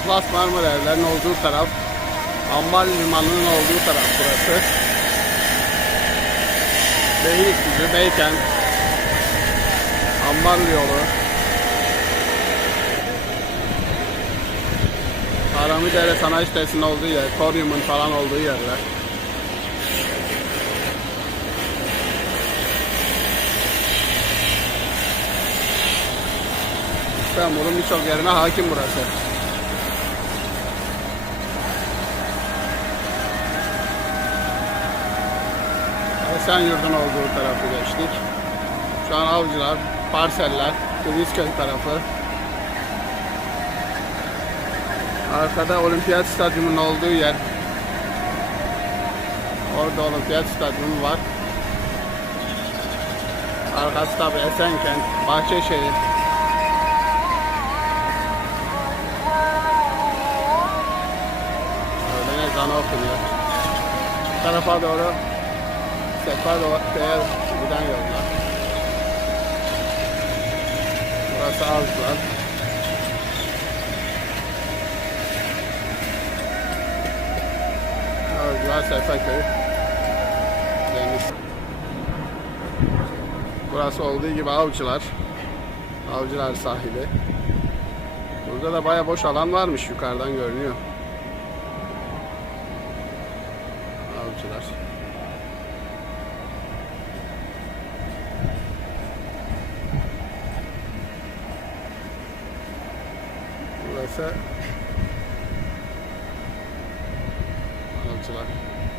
Atlas Marmara evlerinin olduğu taraf. Ambar limanının olduğu taraf burası. Beylikdüzü, Beykent. Ambarlı yolu. Haramidere Sanayi Sitesi'nin olduğu yer, Koryum'un falan olduğu yerler. İstanbul'un birçok yerine hakim burası. Esenyurt'un olduğu tarafı geçtik. Şu an Avcılar, Parseller, Kıbrısköy tarafı. Arkada Olimpiyat Stadyumu'nun olduğu yer. Orada Olimpiyat Stadyumu var. Arkası tabi Esenkent, Bahçeşehir. Öğlen ezanı okunuyor. Bu tarafa doğru Sefado'ya giden yollar. Burası Avcılar. Avcılar Sefaköy. Deniz. Burası olduğu gibi Avcılar. Avcılar sahili. Burada da baya boş alan varmış yukarıdan görünüyor. Avcılar. with it. On to that.